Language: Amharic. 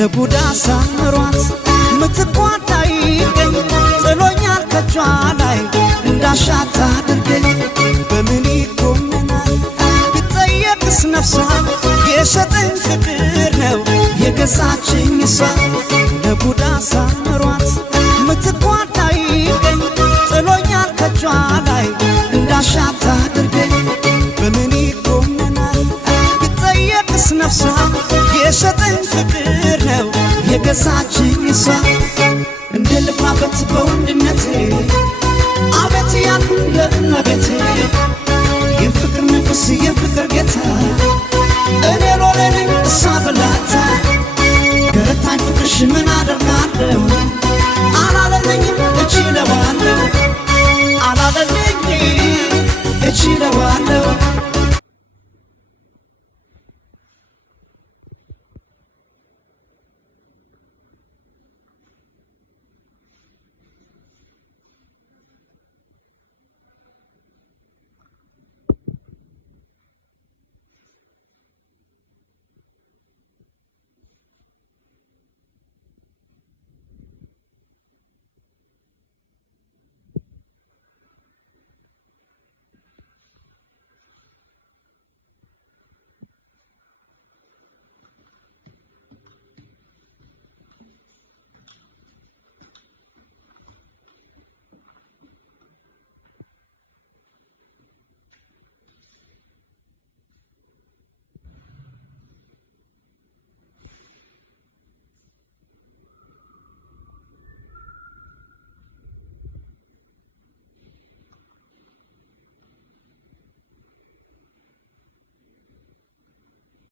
ለቡዳ ሳምሯት ምትቋዳ ይገኝ ጥሎኛል ከጇ ላይ እንዳሻት አድርገኝ በምን ይኮነናል ብጠየቅስ ነፍሷ የሸጠኝ ፍቅር ነው የገዛችኝ እሷ ለቡዳ ሳምሯት ምትቋዳ ይገኝ ጥሎኛል ከጇ ላይ እንዳሻት አድርገኝ በምን ይኮነናል ብጠየቅስ ነፍሷ የሸጠኝ ፍቅር ነው የገዛችኝ እሷ እንደልፋበት በወንድነቴ አቤት ያልኩ ለእመቤቴ